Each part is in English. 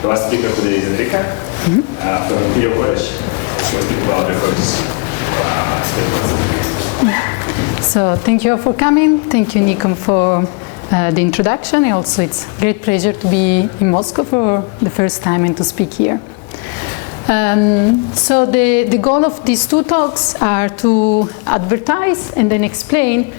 The last speaker today is Enrica from Imperial College. We'll speak about Berkovich's statements. So thank you all for coming. Thank you, Nikon, for the introduction. And also, it's a great pleasure to be in Moscow for the first time and to speak here. So the goal of these two talks are to advertise and then explain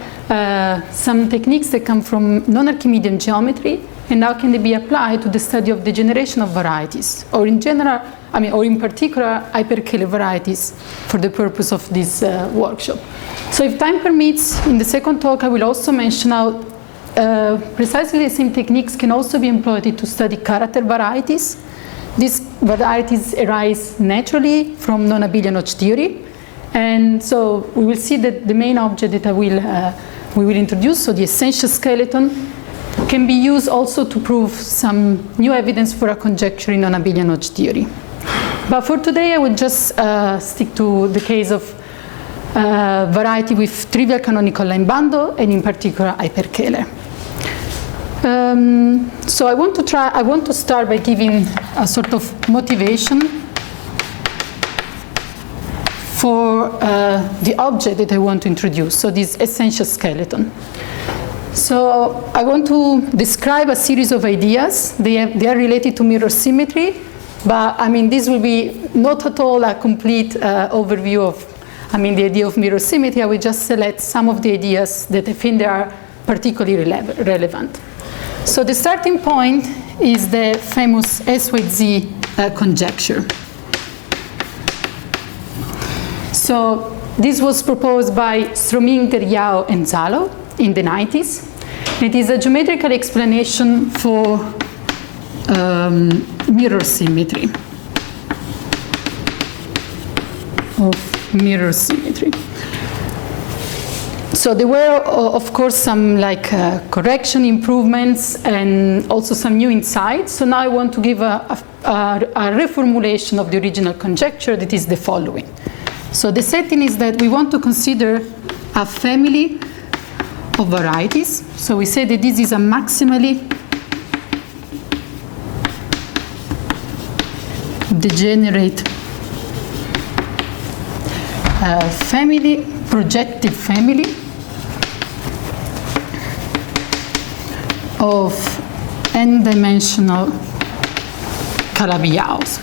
some techniques that come from non-Archimedean geometry and how can they be applied to the study of degeneration of varieties, or in general, or in particular, hyper-Kähler varieties for the purpose of this workshop. So if time permits, in the second talk, I will also mention how precisely the same techniques can also be employed to study character varieties. These varieties arise naturally from non-abelian Hodge theory. And so we will see that the main object that we will introduce, so the essential skeleton, can be used also to prove some new evidence for a conjecture in non-abelian Hodge theory. But for today, I will just stick to the case of variety with trivial canonical line bundle, and in particular, hyper-Kähler. So I want to start by giving a sort of motivation for the object that I want to introduce, so this essential skeleton. So I want to describe a series of ideas. They are related to mirror symmetry, but this will be not at all a complete overview of the idea of mirror symmetry. I will just select some of the ideas that I think they are particularly relevant. So the starting point is the famous SYZ conjecture. So this was proposed by Strominger, Yao, and Zalow in the 90s. It is a geometrical explanation for mirror symmetry, So there were, of course, some correction improvements and also some new insights. So now I want to give a reformulation of the original conjecture that is the following. So the setting is that we want to consider a family of varieties. So we say that this is a maximally degenerate family, projective family of n-dimensional Calabi-Yaos.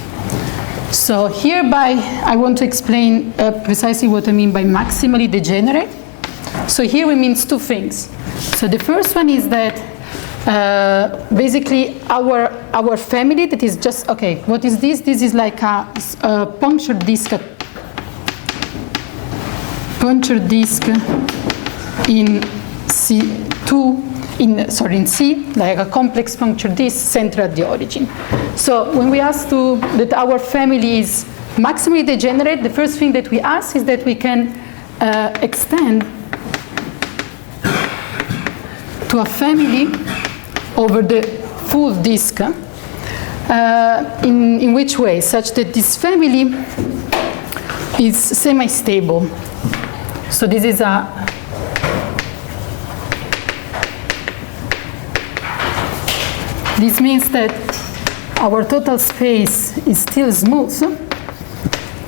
So hereby, I want to explain precisely what I mean by maximally degenerate. So here we mean two things. So the first one is that basically our family that is just, okay, what is this? This is like a punctured disk in in C, like a complex punctured disk centered at the origin. So when we ask that our family is maximally degenerate, the first thing that we ask is that we can extend to a family over the full disk. In which way? Such that this family is semi-stable. So this is this means that our total space is still smooth,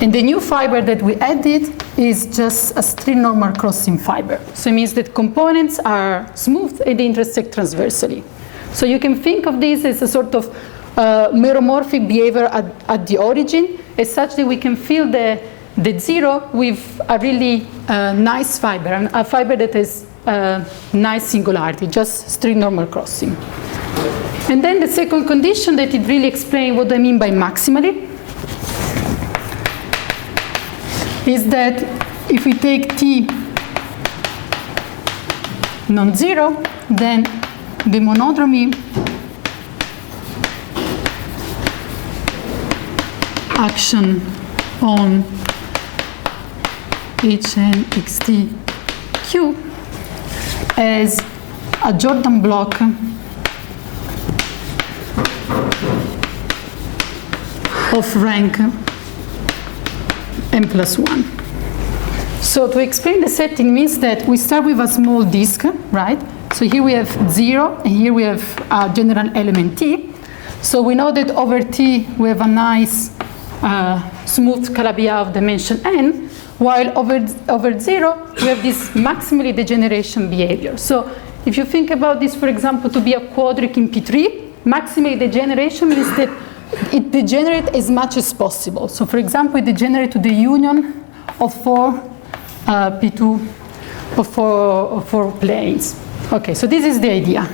and the new fiber that we added is just a straight normal crossing fiber. So it means that components are smooth and they intersect transversally. So you can think of this as a sort of meromorphic behavior at the origin, as such that we can fill the zero with a really nice fiber, a fiber that has nice singularity, just straight normal crossing. And then the second condition that it really explains what I mean by maximally is that if we take T non-zero, then the monodromy action on Hn xt q as a Jordan block of rank n+1. So to explain the setting means that we start with a small disk, right? So here we have 0, and here we have a general element T. So we know that over T we have a nice smooth Calabi-Yau of dimension n, while over 0 we have this maximally degeneration behavior. So if you think about this, for example, to be a quadric in P3, maximally degeneration means that it degenerates as much as possible. So for example, it degenerates to the union of 4 P2 of 4 planes. Okay, so this is the idea.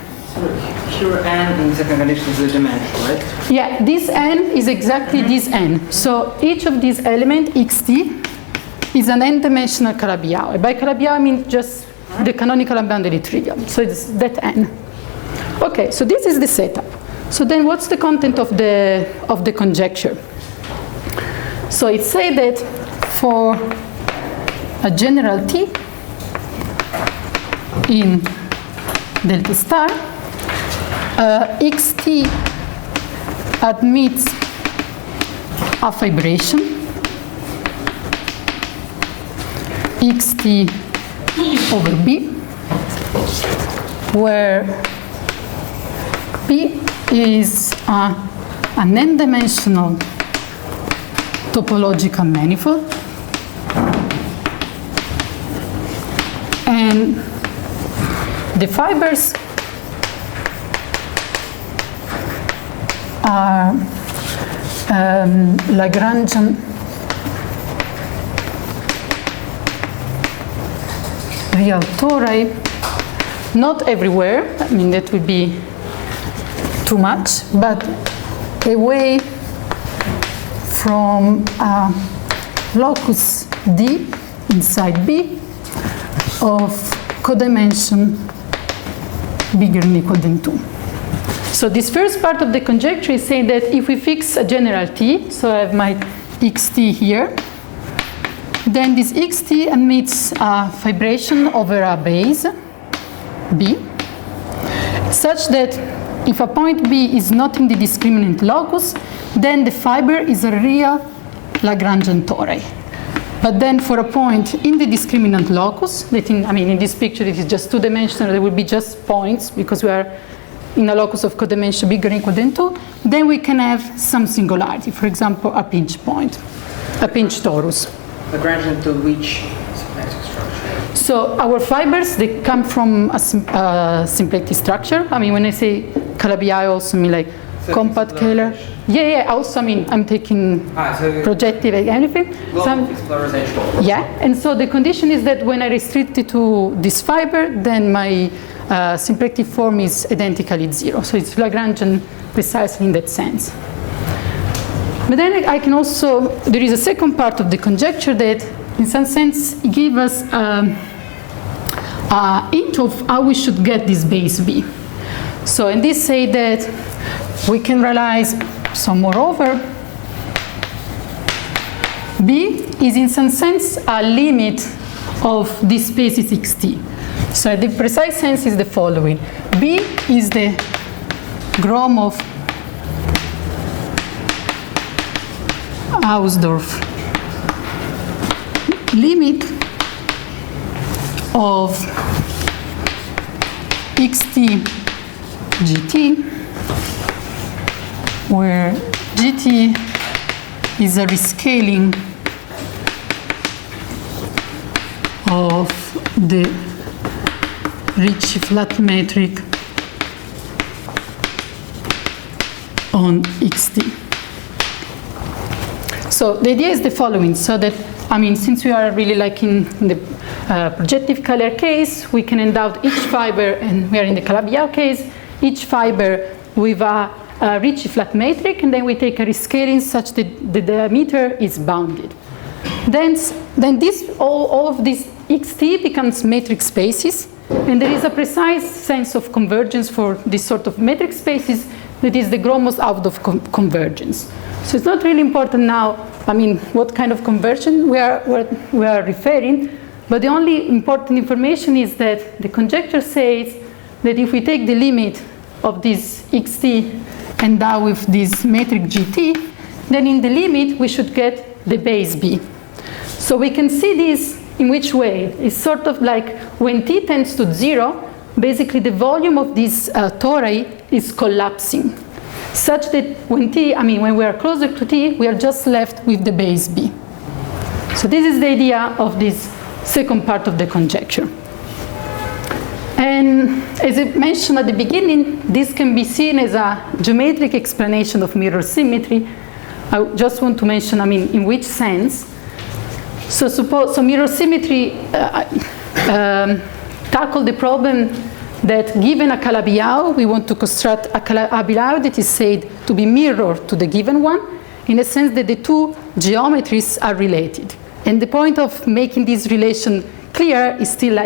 Here n in the second condition is the dimension, right? Yeah, this n is exactly this n. So each of these elements, xt, is an n-dimensional Calabi-Yau. By Calabi-Yau I mean just the canonical unbounded trivial. So it's that n. Okay, so this is the setup. So then what's the content of the conjecture? So it says that for a general T in delta star, xt admits a fibration, xt over B, where P is an n-dimensional topological manifold, and the fibers are Lagrangian real tori, not everywhere, I mean that would be too much, but away from locus D inside B of codimension bigger than or equal than 2. So this first part of the conjecture is saying that if we fix a general T, so I have my xt here, then this xt admits a fibration over a base B, such that if a point B is not in the discriminant locus, then the fiber is a real Lagrangian tori. But then for a point in the discriminant locus, that in this picture it is just two-dimensional, there will be just points because we are in a locus of codimension bigger than or equal than 2, then we can have some singularity, for example, a pinch point, a pinch torus. Lagrangian to which symplectic structure? So our fibers, they come from a symplectic structure. I mean, when I say Calabi-Yau, I also mean like compact Kähler. Yeah, also I mean, I'm taking projective and everything. Yeah, and so the condition is that when I restrict it to this fiber, then my symplectic form is identically 0. So it's Lagrangian precisely in that sense. But then I can also, there is a second part of the conjecture that in some sense gives us a hint of how we should get this base B. So and this say that we can realize, so moreover, B is in some sense a limit of this space is xt. So the precise sense is the following. B is the Gromov Hausdorff limit of xt gt, where gt is a rescaling of the Ricci flat metric on xt. So the idea is the following, so that, I mean, since we are really like in the projective Kähler case, we can endow each fiber, and we are in the Calabi-Yau case, each fiber with a Ricci flat metric, and then we take a rescaling such that the diameter is bounded. Then this, all of this xt becomes metric spaces, and there is a precise sense of convergence for this sort of metric spaces that is the Gromov Hausdorff convergence. So it's not really important now, I mean, what kind of conversion we are referring, but the only important information is that the conjecture says that if we take the limit of this xt and now with this metric gt, then in the limit we should get the base B. So we can see this in which way? It's sort of like when t tends to 0, basically the volume of this tori is collapsing, such that when when we are closer to t, we are just left with the base b. So this is the idea of this second part of the conjecture. And as I mentioned at the beginning, this can be seen as a geometric explanation of mirror symmetry. I just want to mention, in which sense. So mirror symmetry tackle the problem that given a Calabi-Yau, we want to construct a Calabi-Yau that is said to be mirrored to the given one, in a sense that the two geometries are related. And the point of making this relation clear is still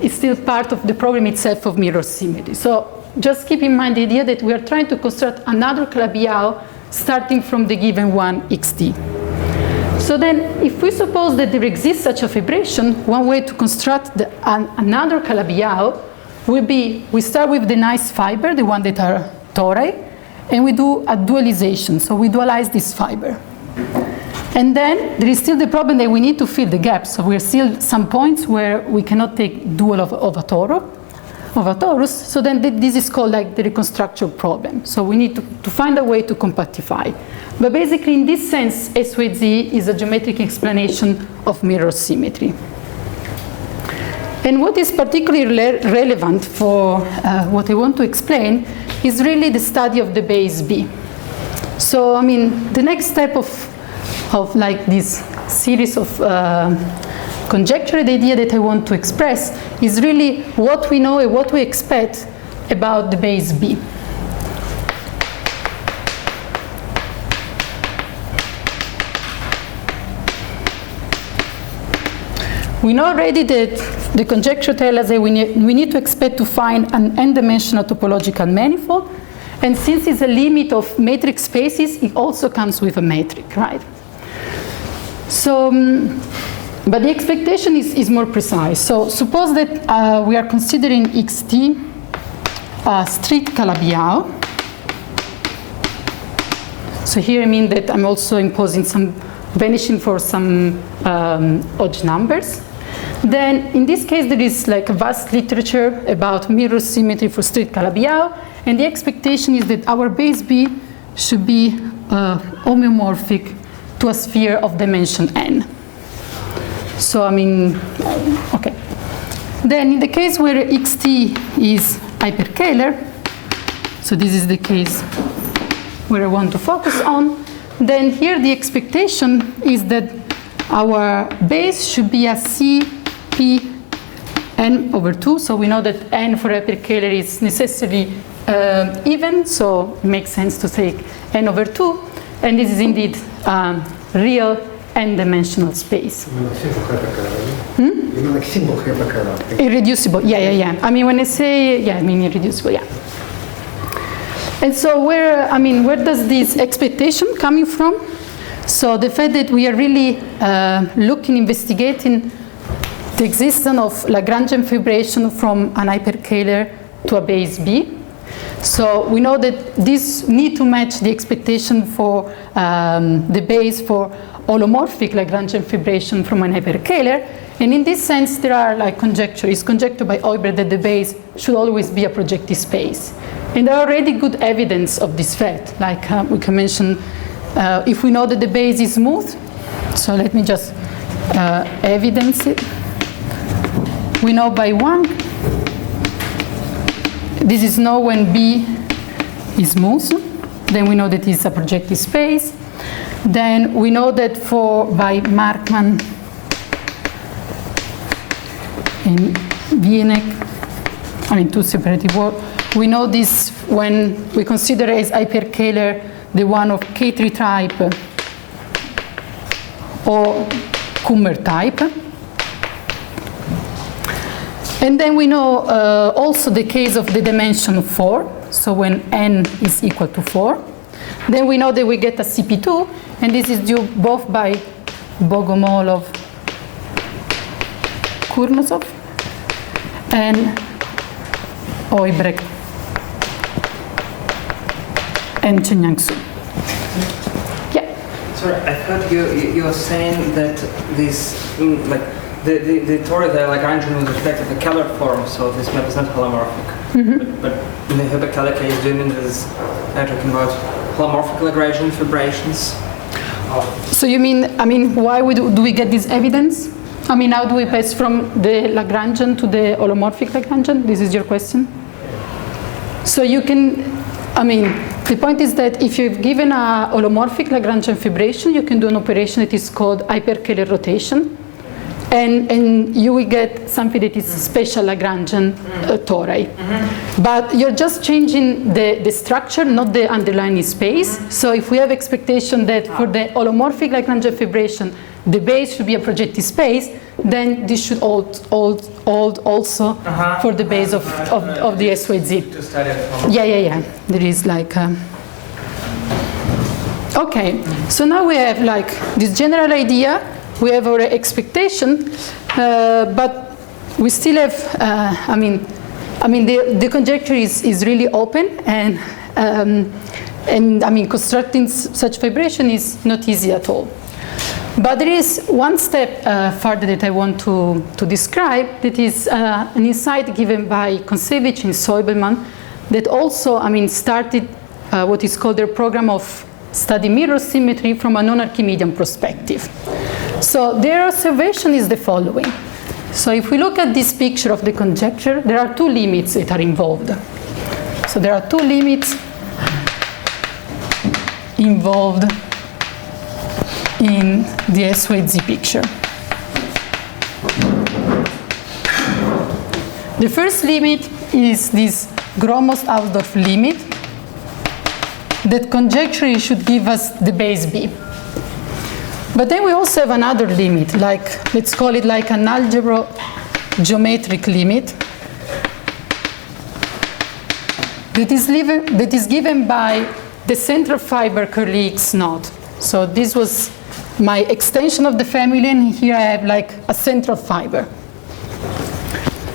it's still part of the problem itself of mirror symmetry. So just keep in mind the idea that we are trying to construct another Calabi-Yau starting from the given one xt. So then, if we suppose that there exists such a fibration, one way to construct another Calabi-Yau will be, we start with the nice fiber, the one that are tori, and we do a dualization. So we dualize this fiber. And then there is still the problem that we need to fill the gaps. So we're still some points where we cannot take dual of a torus. So then this is called like the reconstruction problem. So we need to find a way to compactify. But basically, in this sense, S with Z is a geometric explanation of mirror symmetry. And what is particularly relevant for what I want to explain is really the study of the base B. So, the next step of like this series of conjecture, the idea that I want to express is really what we know and what we expect about the base B. We know already that the conjecture tells us that we need to expect to find an n-dimensional topological manifold, and since it's a limit of metric spaces, it also comes with a metric, right? So, but the expectation is more precise. So suppose that we are considering xt a strict Calabi-Yau. So here I mean that I'm also imposing some vanishing for some Hodge numbers. Then in this case there is like a vast literature about mirror symmetry for strict Calabi-Yau, and the expectation is that our base B should be homeomorphic to a sphere of dimension n. So okay. Then in the case where xt is hyper-Kähler, so this is the case where I want to focus on, then here the expectation is that our base should be a Cp n over 2. So we know that n for hyper-Kähler is necessarily even, so it makes sense to take n over 2. And this is indeed real n-dimensional space. Irreducible, yeah. When I say, irreducible, yeah. And so where does this expectation coming from? So the fact that we are really investigating the existence of Lagrangian fibration from an hyper-Kähler to a base B. So we know that this need to match the expectation for the base for holomorphic Lagrangian fibration from an hyper-Kähler. And in this sense, there are like conjecture. It's conjectured by Euler that the base should always be a projective space. And there are already good evidence of this fact. Like we can mention, if we know that the base is smooth, so let me just evidence it. We know by 1, this is known when B is smooth. Then we know that it's a projective space. Then we know that by Markman and Wienek, two separated words, we know this when we consider as hyper-Kähler the one of K3 type or Kummer type. And then we know also the case of the dimension 4, so when n is equal to 4. Then we know that we get a CP2, and this is due both by Bogomolov, Kurnasov, and Oibrecht and Chenyang-Su. Yeah? Sorry, I thought you were saying that this, the theory of the Lagrangian with respect to the Kähler form, so this map is not holomorphic. But in the hyper-Kähler case, Dünen is talking about holomorphic Lagrangian fibrations. So you mean, why do we get this evidence? How do we pass from the Lagrangian to the holomorphic Lagrangian? This is your question? So you can, the point is that if you've given a holomorphic Lagrangian fibration, you can do an operation that is called hyper-Kähler rotation. And you will get something that is special Lagrangian tori. But you're just changing the structure, not the underlying space. So if we have expectation that for the holomorphic Lagrangian fibration, the base should be a projective space, then this should hold also for the base of the SYZ. To study it. Yeah. There is okay, so now we have this general idea. We have our expectation, but we still have, the conjecture is really open, and constructing such vibration is not easy at all. But there is one step further that I want to describe, that is an insight given by Kontsevich and Soibelman, that also, started what is called their program of study mirror symmetry from a non-Archimedean perspective. So their observation is the following. So if we look at this picture of the conjecture, there are two limits that are involved. So there are two limits involved in the SYZ picture. The first limit is this Gromov-Hausdorff limit that conjecturally should give us the base B. But then we also have another limit, let's call it an algebro-geometric limit that is given by the central fiber curly X naught. So this was my extension of the family, and here I have a central fiber.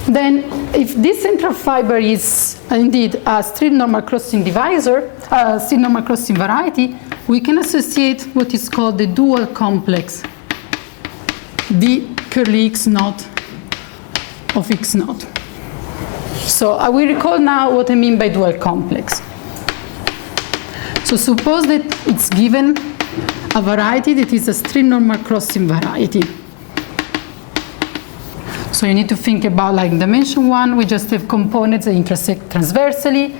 Then if this central fiber is indeed a straight normal crossing divisor, a straight normal crossing variety, we can associate what is called the dual complex, the curly X naught of X naught. So I will recall now what I mean by dual complex. So suppose that it's given a variety that is a straight normal crossing variety. So you need to think about dimension 1, we just have components that intersect transversally.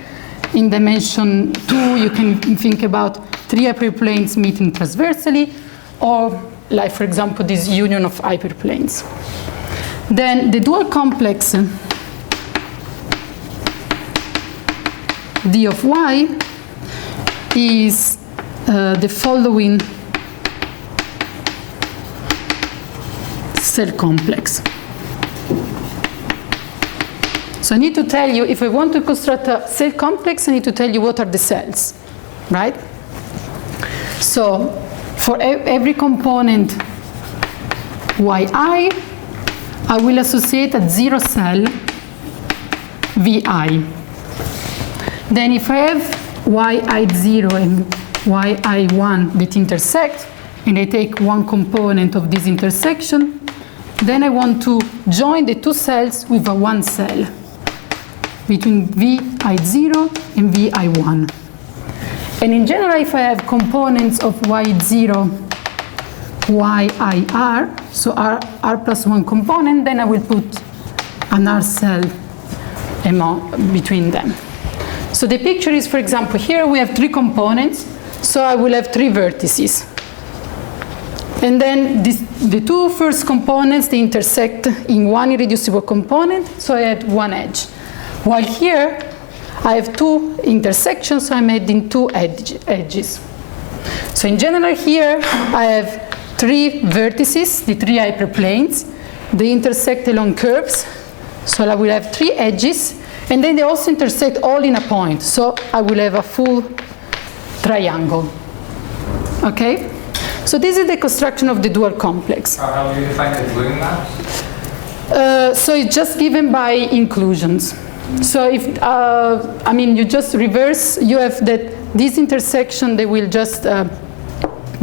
In dimension 2, you can think about 3 hyperplanes meeting transversally, or for example, this union of hyperplanes. Then the dual complex D of y is the following cell complex. So I need to tell you, if I want to construct a cell complex, I need to tell you what are the cells, right? So for every component yi, I will associate a 0 cell vi. Then if I have yi0 and yi1 that intersect, and I take one component of this intersection, then I want to join the two cells with a one cell between vi0 and vi1. And in general, if I have components of y0, yiR, so r plus one component, then I will put an R cell between them. So the picture is, for example, here we have 3 components, so I will have 3 vertices. And then the 2 first components, they intersect in one irreducible component, so I add one edge. While here, I have 2 intersections, so I'm adding 2 edges. So in general here, I have 3 vertices, the 3 hyperplanes. They intersect along curves, so I will have 3 edges, and then they also intersect all in a point, so I will have a full triangle. Okay? So this is the construction of the dual complex. How do you define the gluing maps? So it's just given by inclusions. So if, you just reverse, you have that this intersection, they will just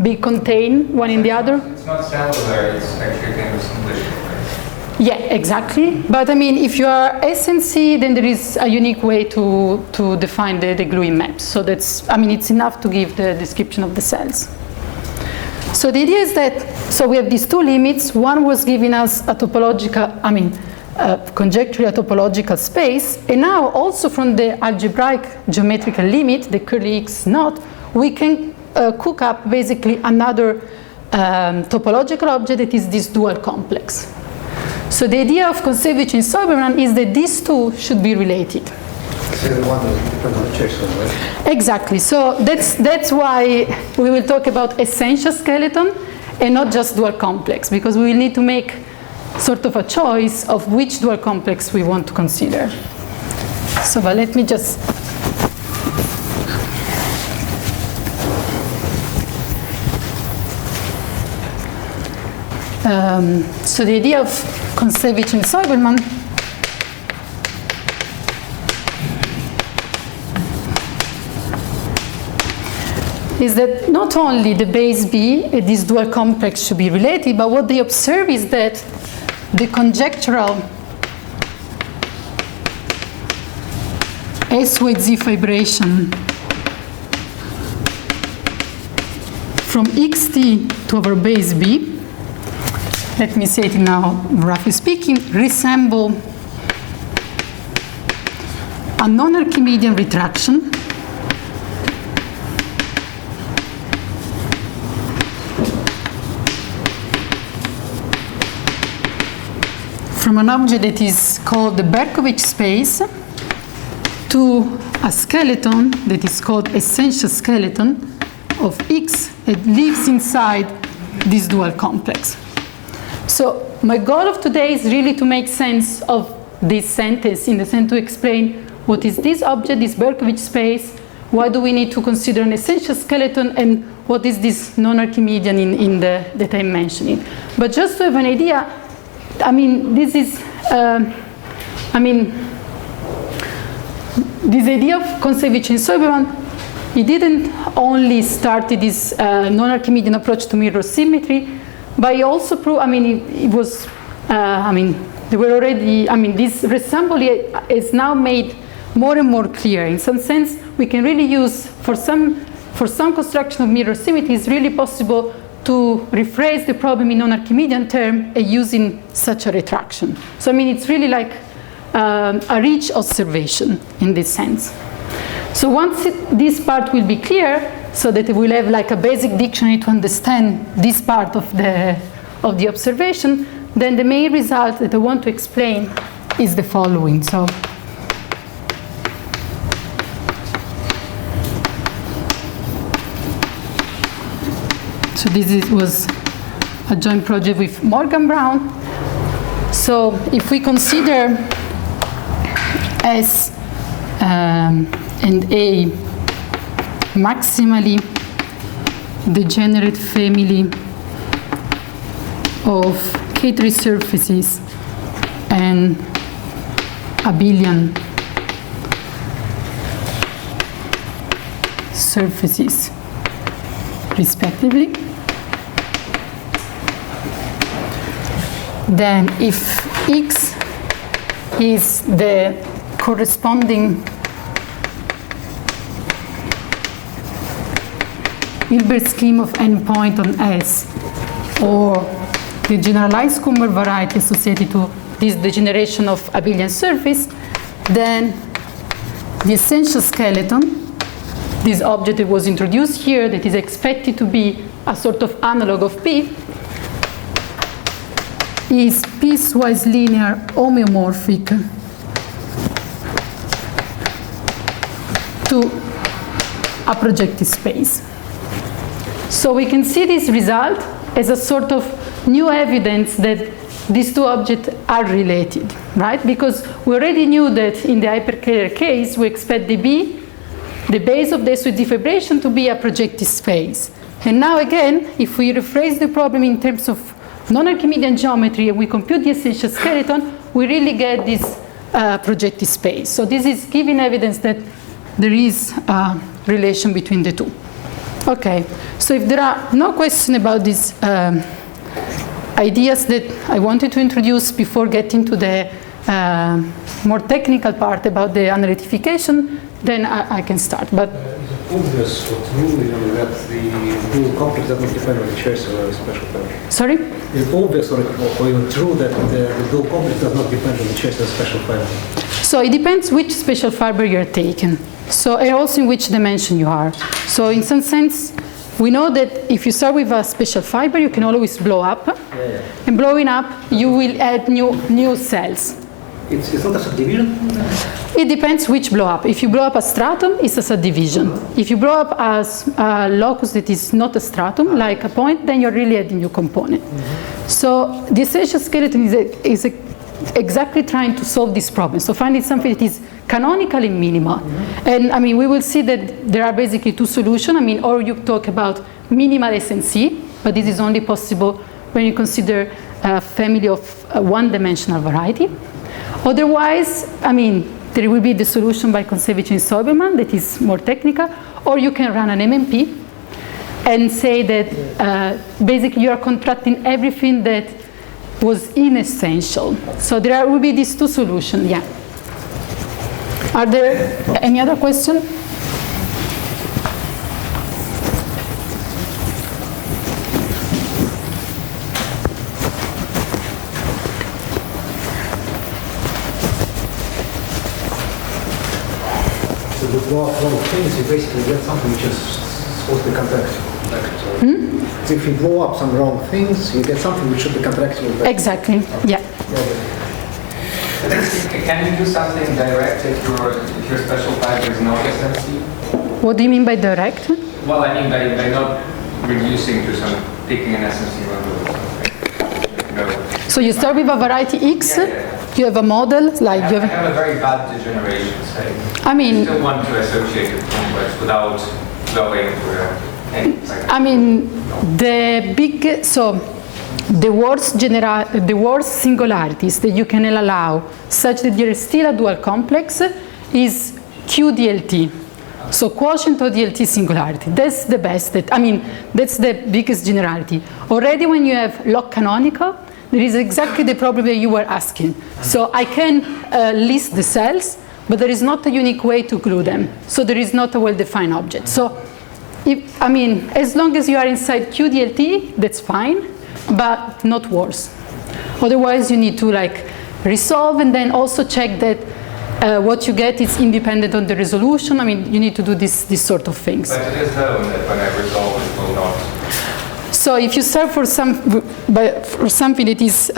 be contained one in the other. It's not cellular, it's actually kind of simplified. Yeah, exactly. But I mean, if you are S and C, then there is a unique way to define the gluing maps. So that's, I mean, it's enough to give the description of the cells. So the idea is that, so we have these two limits. One was giving us a topological, I mean, conjectural topological space. And now also from the algebraic geometrical limit, the curly X naught, we can cook up basically another topological object that is this dual complex. So the idea of Kontsevich and Soberman is that these two should be related. So the one with different matrix, right? Exactly. So that's why we will talk about essential skeleton and not just dual complex, because we will need to make sort of a choice of which dual complex we want to consider. So but let me just so the idea of Kontsevich and Soberman is that not only the base B, this dual complex should be related, but what they observe is that the conjectural S with Z vibration from xt to our base B, let me say it now roughly speaking, resemble a non-Archimedean retraction from an object that is called the Berkovich space to a skeleton that is called essential skeleton of X that lives inside this dual complex. So my goal of today is really to make sense of this sentence, in the sense to explain what is this object, this Berkovich space, why do we need to consider an essential skeleton, and what is this non-Archimedean that I'm mentioning. But just to have an idea, I mean, this is, this idea of Kontsevich and Soberman, he didn't only start this non-Archimedean approach to mirror symmetry, but he also proved, it was, they were already, this resemblance is now made more and more clear. In some sense, we can really use, for some construction of mirror symmetry, it's really possible to rephrase the problem in non-Archimedean term using such a retraction. So, it's really like a rich observation in this sense. So once this part will be clear, so that we'll have like a basic dictionary to understand this part of the observation, then the main result that I want to explain is the following. So this was a joint project with Morgan Brown. So if we consider S and A maximally degenerate family of K3 surfaces and abelian surfaces respectively, then if X is the corresponding Hilbert scheme of n point on S, or the generalized Kummer variety associated to this degeneration of abelian surface, then the essential skeleton, this object that was introduced here that is expected to be a sort of analog of P, is piecewise linear homeomorphic to a projective space. So we can see this result as a sort of new evidence that these two objects are related, right? Because we already knew that in the hyper-Kähler case, we expect the base of the S with Z vibration to be a projective space. And now again, if we rephrase the problem in terms of non-Archimedean geometry and we compute the essential skeleton, we really get this projective space. So this is giving evidence that there is a relation between the two. Okay, so if there are no questions about this ideas that I wanted to introduce before getting to the more technical part about the analytification, then I can start. But It's obvious or true, that the dual complex does not depend on the choice of a special fiber. sorry? It's obvious or even true that the dual complex does not depend on the choice of a special fiber. So it depends which special fiber you're taking. So and also in which dimension you are. So in some sense, we know that if you start with a special fiber, you can always blow up. And blowing up, you will add new cells. It's not a subdivision? It depends which blow up. If you blow up a stratum, it's a subdivision. If you blow up a locus that is not a stratum, like a point, then you're really adding new component. So the essential skeleton is exactly trying to solve this problem. So finding something that is canonically minimal. And I mean, we will see that there are basically two solutions. I mean, or you talk about minimal SNC, but this is only possible when you consider a family of one-dimensional variety. Otherwise, I mean, there will be the solution by Kontsevich and Soberman that is more technical, or you can run an MMP and say that basically you are contracting everything that was inessential. So there will be these two solutions, yeah. Are there any other questions? So the blow up long things, you basically get something which is supposed to be contractible. So if you blow up some wrong things, you get something which should be contractible. Exactly, yeah. Can you do something direct if your special fiber is not SNC? What do you mean by direct? Well, I mean by not reducing to some picking an SNC level or something. No. So you start with a variety X, you have a model, like you I have... have a very bad degeneration, say. I mean... I still want to associate it complex without going to any like I mean, the big... So the worst singularities that you can allow such that there is still a dual complex is QDLT. So quotient of DLT singularity. That's the best. That's the biggest generality. Already when you have log canonical, there is exactly the problem that you were asking. So I can list the cells, but there is not a unique way to glue them. So there is not a well-defined object. So, as long as you are inside QDLT, that's fine, but not worse. Otherwise, you need to resolve and then also check that what you get is independent on the resolution. I mean, you need to do this sort of things. But it is known that when I resolve it will not. So if you start for something that is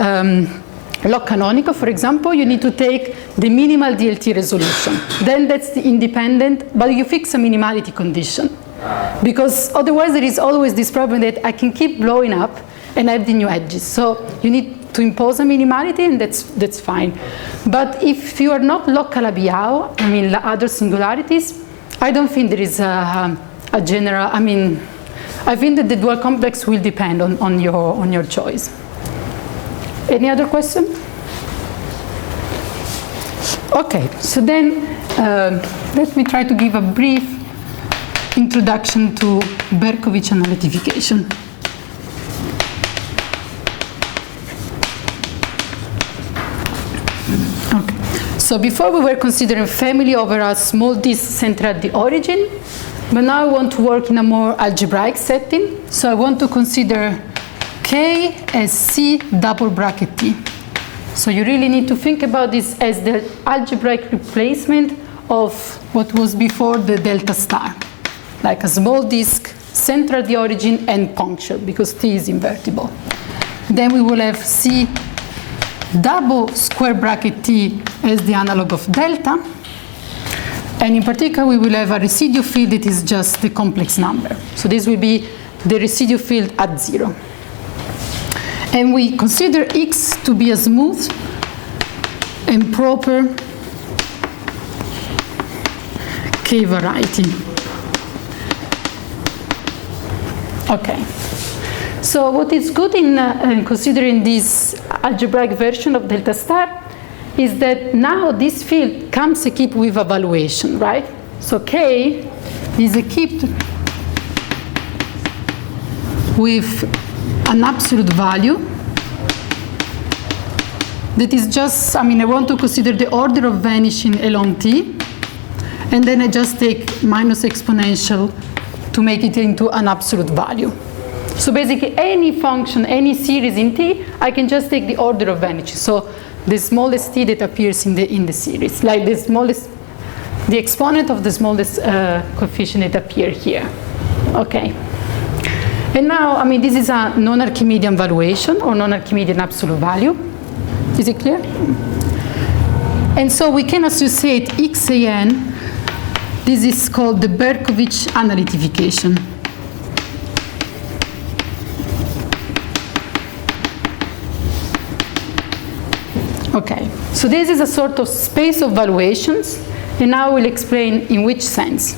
log canonical, for example, you need to take the minimal DLT resolution. Then that's the independent, but you fix a minimality condition. Because otherwise there is always this problem that I can keep blowing up and add the new edges. So you need to impose a minimality, and that's fine. But if you are not log Calabi-Yau, other singularities, I don't think there is a general, I think that the dual complex will depend on your choice. Any other question? Okay, so then let me try to give a brief introduction to Berkovich analytification. Okay, so before we were considering family over a small disk centered at the origin, but now I want to work in a more algebraic setting. So I want to consider K as C double bracket T. So you really need to think about this as the algebraic replacement of what was before the delta star, like a small disk, center at the origin, and puncture, because T is invertible. Then we will have C double square bracket T as the analog of delta. And in particular, we will have a residual field that is just the complex number. So this will be the residual field at 0. And we consider X to be a smooth and proper K variety. Okay. So what is good in considering this algebraic version of delta star is that now this field comes equipped with a valuation, right? So K is equipped with an absolute value that is just, I mean, I want to consider the order of vanishing along t, and then I just take minus exponential to make it into an absolute value. So basically, any function, any series in t, I can just take the order of vanishing. So the smallest t that appears in the series, like the smallest, the exponent of the smallest coefficient that appear here. Okay. And now, I mean, this is a non-Archimedean valuation or non-Archimedean absolute value. Is it clear? And so we can associate xan. This is called the Berkovich analytification. Okay, so this is a sort of space of valuations, and now we'll explain in which sense.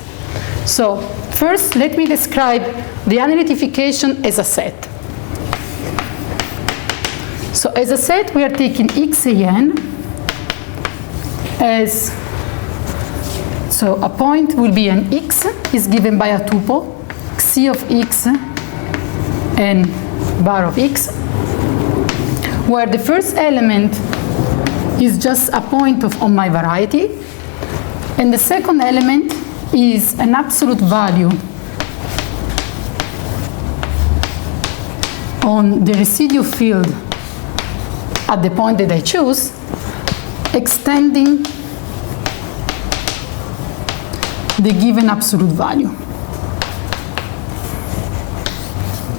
So first, let me describe the analytification as a set. So as a set, we are taking xan as, so a point will be an x is given by a tuple, xi of x and bar of x, where the first element is just a point on my variety, and the second element is an absolute value on the residual field at the point that I choose, extending the given absolute value.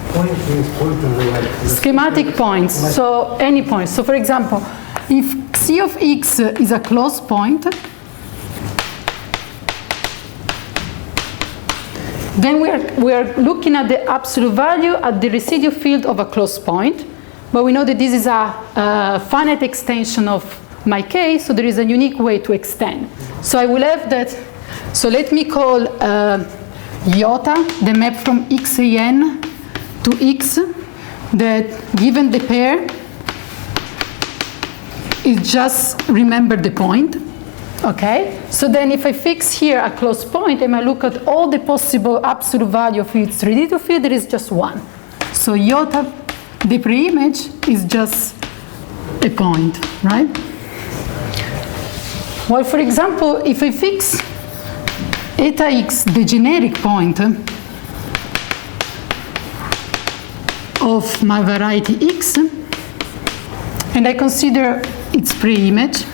Point means point in the like Schematic points, so any point. So for example, if xi of x is a closed point, then we are looking at the absolute value at the residual field of a closed point, but we know that this is a finite extension of my case, so there is a unique way to extend. So I will have that, so let me call iota the map from xan to x, that given the pair is just remember the point. Okay, so then if I fix here a closed point and I look at all the possible absolute value of its residual field, there is just one. So iota, the pre-image, is just a point, right? Well, for example, if I fix eta x, the generic point of my variety x, and I consider its pre-image,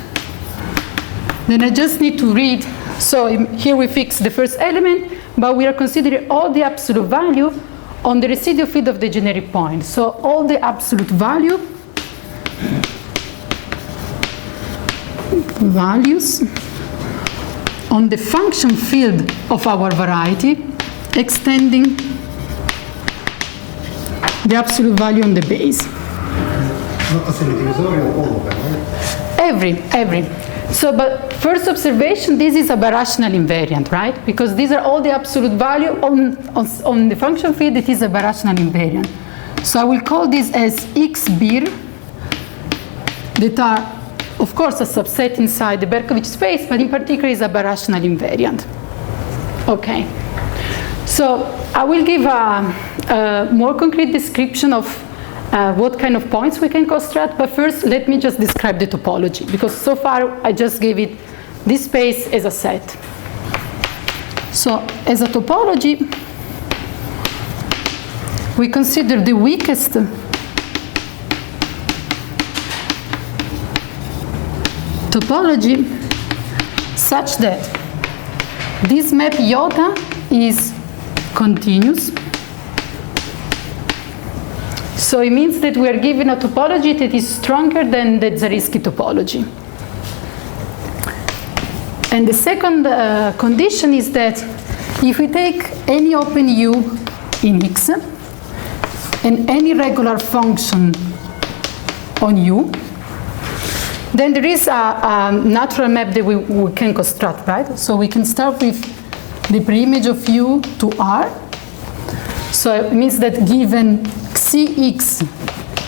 then I just need to read, so here we fix the first element, but we are considering all the absolute value on the residual field of the generic point. So all the absolute values on the function field of our variety, extending the absolute value on the base. not necessarily divisorial, all of them, right? Every. So, but first observation, this is a birational invariant, right? Because these are all the absolute value on the function field, it is a birational invariant. So I will call this as x bir, that are, of course, a subset inside the Berkovich space, but in particular is a birational invariant. Okay. So I will give a more concrete description of what kind of points we can construct, but first let me just describe the topology, because so far I just gave it this space as a set. So as a topology, we consider the weakest topology such that this map iota is continuous. So it means that we are given a topology that is stronger than the Zariski topology. And the second condition is that if we take any open U in X and any regular function on U, then there is a natural map that we can construct, right? So we can start with the preimage of U to R. So it means that given Cx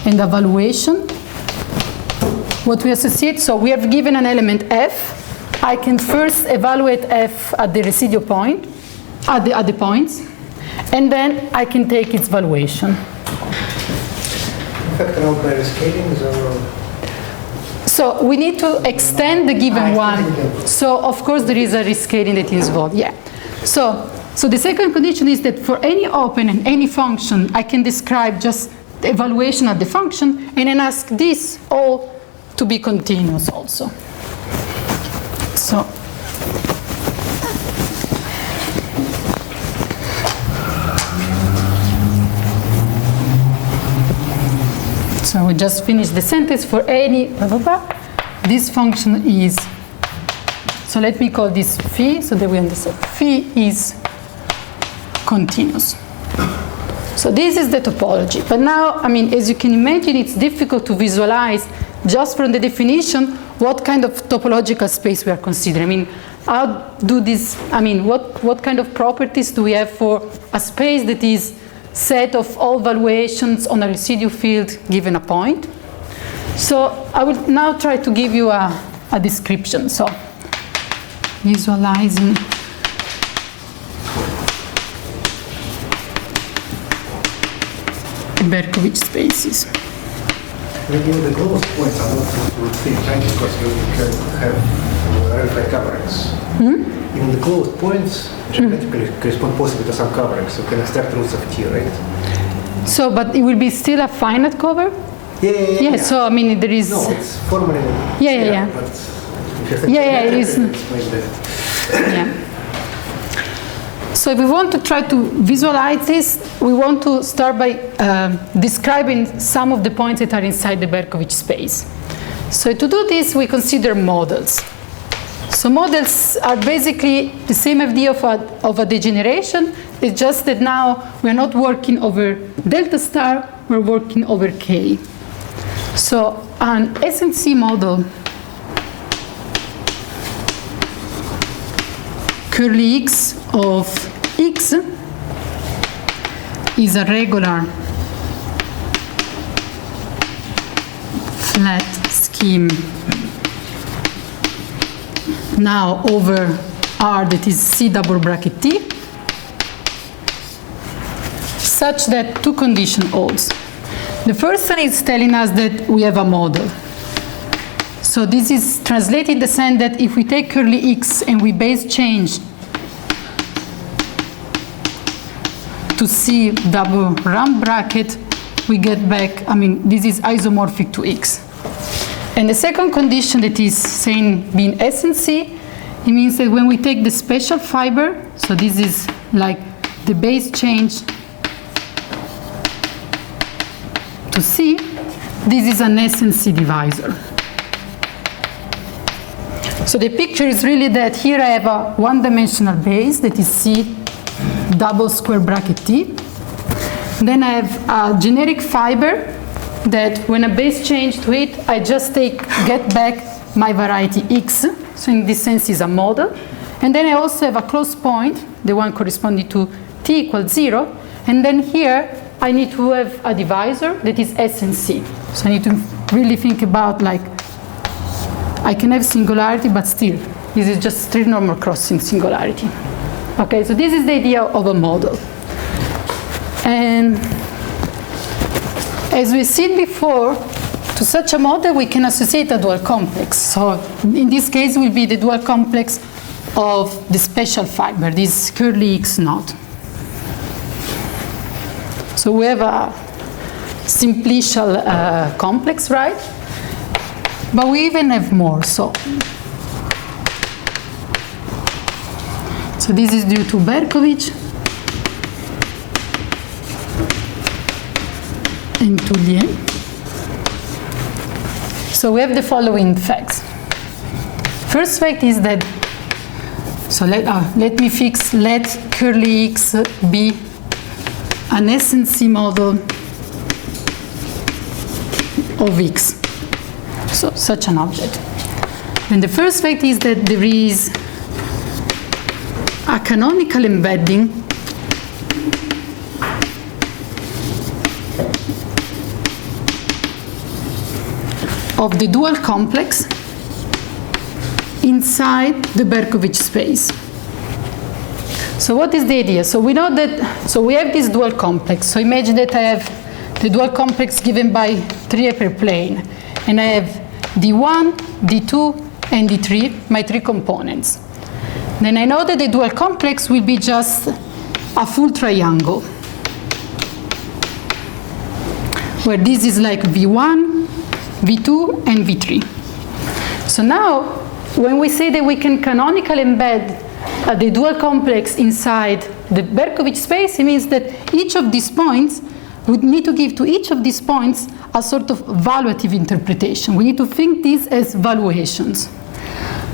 and evaluation, what we associate, so we have given an element f. I can first evaluate f at the residual point, at the points, and then I can take its valuation. Factor out by the scalings or? So we need to extend the given one. So of course there is a rescaling that is involved. Yeah. So the second condition is that for any open and any function, I can describe just the evaluation of the function and then ask this all to be continuous also. So we just finished the sentence for any blah, blah, blah. This function is, so let me call this phi, so that we understand. Phi is continuous. So this is the topology. But now, I mean, as you can imagine, it's difficult to visualize just from the definition what kind of topological space we are considering. I mean, how do this, I mean, what kind of properties do we have for a space that is set of all valuations on a residual field given a point? So I will now try to give you a description. So visualizing Berkovich spaces. Maybe the closed points are not to think, right? Because you can have verified coverings. Even the closed points geometrically correspond possibly to some coverings. So you can extract roots of T, right? So, but it will be still a finite cover? Yeah, so I mean there is... No, it's formally... Yeah. But if you think it is... explain that. Yeah. So if we want to try to visualize this, we want to start by describing some of the points that are inside the Berkovich space. So to do this, we consider models. So models are basically the same idea of a degeneration. It's just that now we're not working over delta star, we're working over K. So an SNC model curly X of X is a regular flat scheme now over R that is C double bracket T, such that two conditions holds. The first one is telling us that we have a model. So this is translated in the sense that if we take curly X and we base change to C double round bracket, we get back, I mean, this is isomorphic to X. And the second condition that is saying being SNC, it means that when we take the special fiber, so this is like the base change to C, this is an SNC divisor. So the picture is really that here I have a one-dimensional base that is C double square bracket T. Then I have a generic fiber that when I base change to it, I just get back my variety X. So in this sense is a model. And then I also have a close point, the one corresponding to T equals 0. And then here I need to have a divisor that is SNC. So I need to really think about like, I can have singularity, but still, this is just straight normal crossing singularity. Okay, so this is the idea of a model. And as we've seen before, to such a model, we can associate a dual complex. So in this case, it will be the dual complex of the special fiber, this curly X naught. So we have a simplicial complex, right? But we even have more. So this is due to Berkovich and to Lien. So we have the following facts. First fact is that, so let me fix, let curly X be an SNC model of X. So such an object. And the first fact is that there is a canonical embedding of the dual complex inside the Berkovich space. So what is the idea? So we know that, so we have this dual complex. So imagine that I have the dual complex given by 3 hyperplane, and I have D1, D2, and D3, my three components. Then I know that the dual complex will be just a full triangle, where this is like V1, V2, and V3. So now, when we say that we can canonically embed the dual complex inside the Berkovich space, it means that each of these points would need to give to each of these points a sort of valuative interpretation. We need to think these as valuations.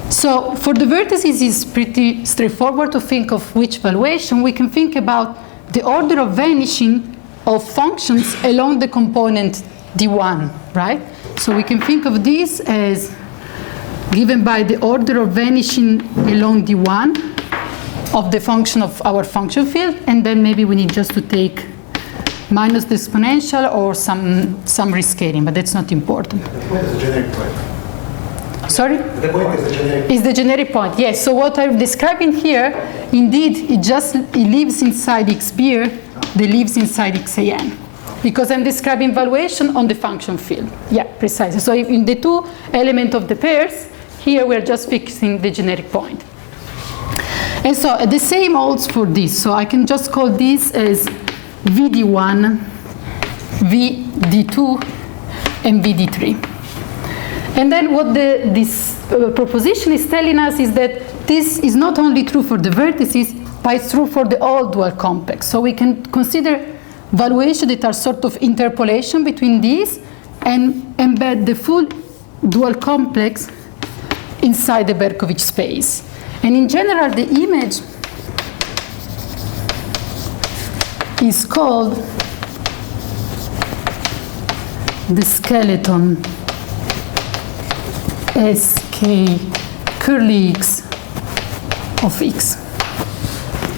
So for the vertices, it's pretty straightforward to think of which valuation. We can think about the order of vanishing of functions along the component D1, right? So we can think of this as given by the order of vanishing along D1 of the function of our function field, and then maybe we need just to take minus the exponential or some rescaling, but that's not important. The point is the generic point. Sorry? The point is the generic point. Is the generic point, yes. So what I'm describing here, indeed, it lives inside X beer, that lives inside XAN. Because I'm describing valuation on the function field. Yeah, precisely. So if in the two elements of the pairs, here we're just fixing the generic point. And so the same holds for this. So I can just call this as VD1, VD2, and VD3. And then what this proposition is telling us is that this is not only true for the vertices, but it's true for the whole dual complex. So we can consider valuation that are sort of interpolation between these and embed the full dual complex inside the Berkovich space. And in general, the image is called the skeleton SK curly X of X.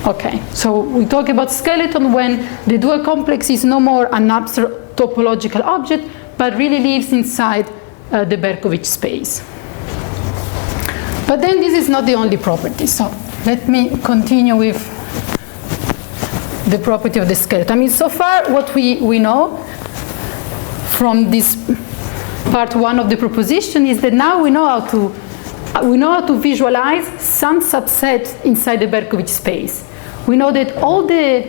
Okay, so we talk about skeleton when the dual complex is no more an abstract topological object, but really lives inside the Berkovich space. But then this is not the only property. So let me continue with the property of the skeleton. I mean, so far what we know from this part one of the proposition is that now we know how to visualize some subset inside the Berkovich space. We know that all the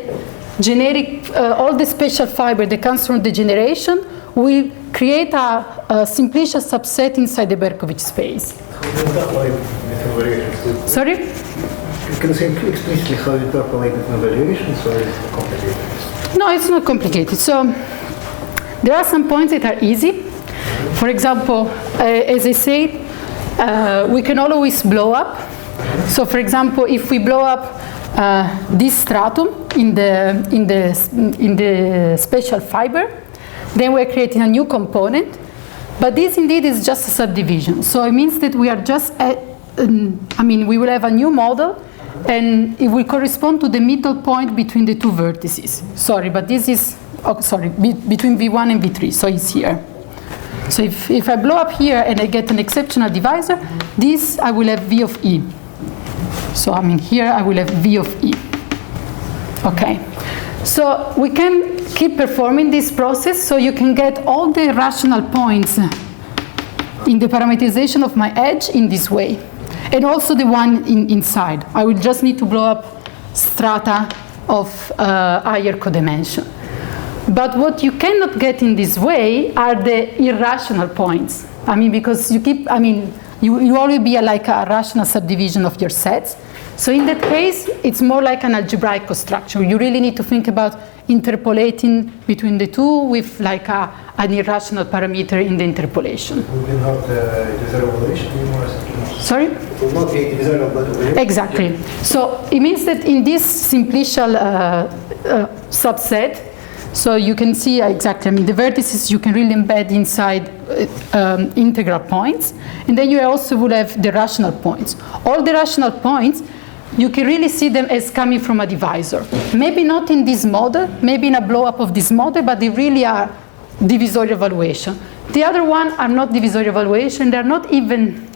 generic, all the special fiber that comes from degeneration will create a simplicious subset inside the Berkovich space. Sorry? Can you say explicitly how you interpolate different valuations, or is it complicated? No, it's not complicated. So there are some points that are easy. For example, as I said, we can always blow up. So for example, if we blow up this stratum in the special fiber, then we're creating a new component. But this indeed is just a subdivision. So it means that we are just, we will have a new model, and it will correspond to the middle point between the two vertices. Sorry, but this is, between V1 and V3, so it's here. So if I blow up here and I get an exceptional divisor, this I will have V of E. So here I will have V of E. Okay. So we can keep performing this process, so you can get all the rational points in the parameterization of my edge in this way, and also the one inside. I will just need to blow up strata of higher codimension. But what you cannot get in this way are the irrational points. Because you keep, you always be like a rational subdivision of your sets. So in that case, it's more like an algebraic construction. You really need to think about interpolating between the two with like an irrational parameter in the interpolation. It will not divisor evaluation anymore. Sorry? It will not be divisor evaluation. Exactly. So it means that in this simplicial subset, so you can see exactly, the vertices you can really embed inside integral points, and then you also will have the rational points. All the rational points, you can really see them as coming from a divisor. Maybe not in this model, maybe in a blow-up of this model, but they really are divisorial valuation. The other one are not divisorial valuation, they're not even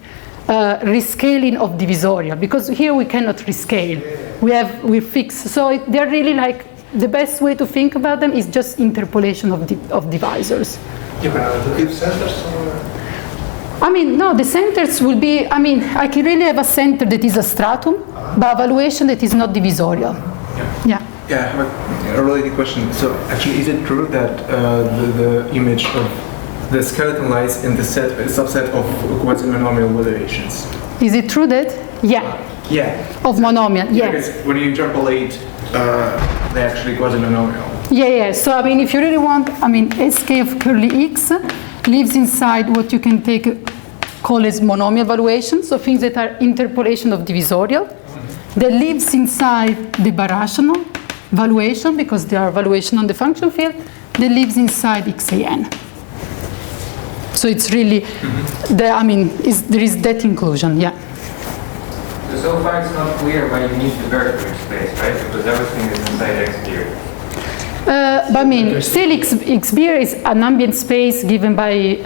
rescaling of divisorial, because here we cannot rescale. We fix, so they're really like, the best way to think about them is just interpolation of divisors. You can keep centers somewhere? I mean, no, the centers will be, I mean, I can really have a center that is a stratum, but evaluation that is not divisorial. Yeah. Yeah, I have a related question. So actually, is it true that the image of the skeleton lies in the subset of quasi-monomial variations? Is it true that? Yeah. Yeah. Of monomial, yeah. Because when you interpolate, they're actually quasi-monomial. Yeah. So, I mean, if you really want, I mean, sk of curly x lives inside what you can call as monomial valuation, so things that are interpolation of divisorial. That lives inside the birational valuation, because they are valuation on the function field, that lives inside xan. So it's really, I mean, there is that inclusion, yeah. So far it's not clear why you need the Berkovich space, right? Because everything is inside X here. But I mean, still X beer is an ambient space given by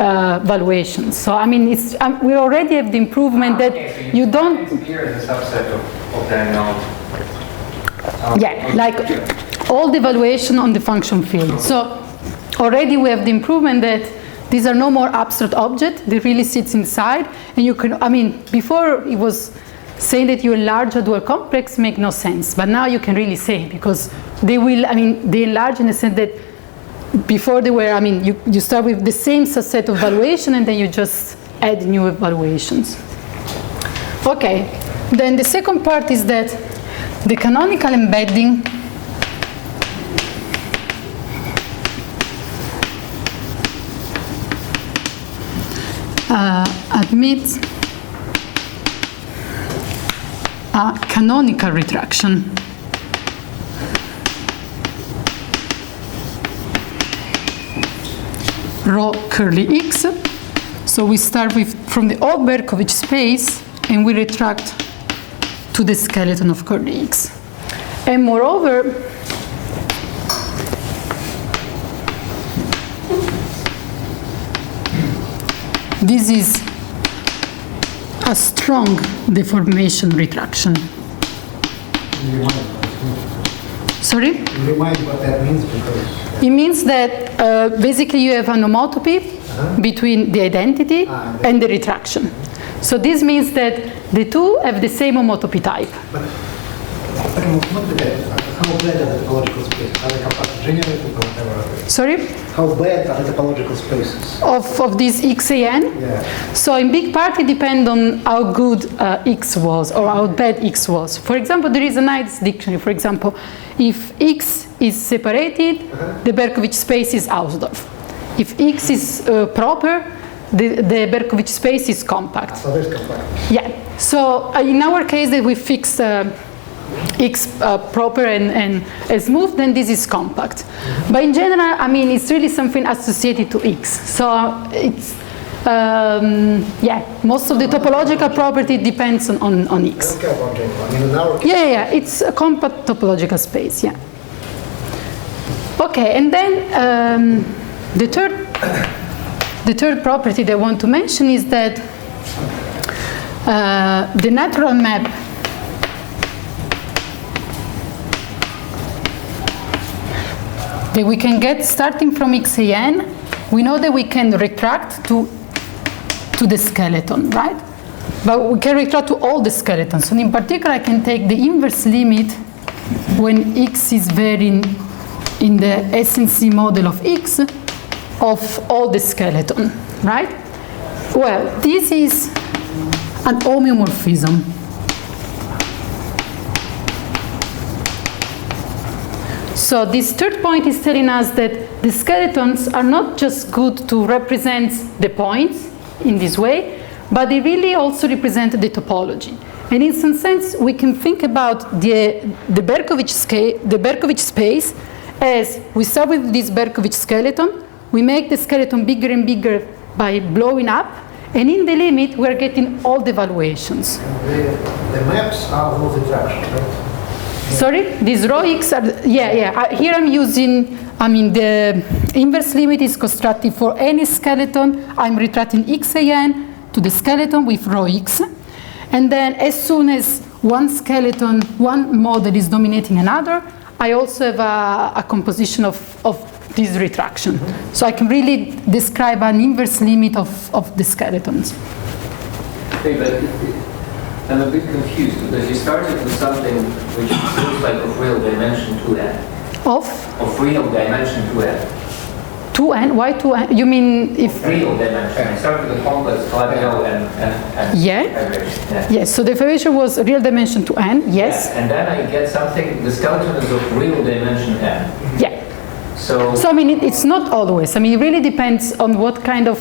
valuation. So I mean, it's, we already have the improvement that so you don't. X beer is a subset of the known. Yeah, like all the valuation on the function field. So already we have the improvement that these are no more abstract object. They really sits inside, and you can. I mean, before it was saying that you enlarge a dual complex make no sense, but now you can really say, because they will, I mean, they enlarge in the sense that before they were, I mean, you start with the same subset of valuation and then you just add new evaluations. Okay, then the second part is that the canonical embedding admits a canonical retraction. Rho curly x. So we start from the old Berkovich space and we retract to the skeleton of curly x. And moreover, this is a strong deformation retraction. Sorry? Remind what that means, because It means that basically you have an homotopy between the identity and the retraction. So this means that the two have the same homotopy type. But not the bad. How bad are the topological spaces? Are they compact-generated or whatever? Sorry? How bad are the topological spaces? Of this xan? Yeah. So in big part it depends on how good x was or how bad x was. For example, there is a nice dictionary. For example, if x is separated, the Berkovich space is Hausdorff. If x is proper, the Berkovich space is compact. So there's compact. Yeah. So in our case that we fix x proper and smooth, then this is compact. But in general, I mean, it's really something associated to x. So it's, yeah, most of the topological property depends on x. I don't care about general. I mean, in our case, Yeah, it's a compact topological space, yeah. Okay, and then the third property that I want to mention is that the natural map that we can get starting from xan, we know that we can retract to the skeleton, right? But we can retract to all the skeletons. And in particular, I can take the inverse limit when x is varying in the SNC model of x of all the skeleton, right? Well, this is an homeomorphism. So this third point is telling us that the skeletons are not just good to represent the points in this way, but they really also represent the topology. And in some sense, we can think about the Berkovich space as we start with this Berkovich skeleton, we make the skeleton bigger and bigger by blowing up, and in the limit, we're getting all the valuations. the maps are those retractions, right? Sorry, these rho x are, yeah. Here I'm using, I mean, the inverse limit is constructed for any skeleton. I'm retracting xan to the skeleton with rho x. And then as soon as one skeleton, one model is dominating another, I also have a composition of this retraction. So I can really describe an inverse limit of the skeletons. Okay, but I'm a bit confused because you started with something which seems like of real dimension 2n. Of real dimension 2n. 2n? Why 2n? You mean if... Real dimension. I started with complex, Clavier, and Yeah. vibration. Yeah. Yes, so the vibration was real dimension 2n, yes. Yeah, and then I get something, the skeleton is of real dimension n. Yeah. So I mean, it's not always. I mean, it really depends on what kind of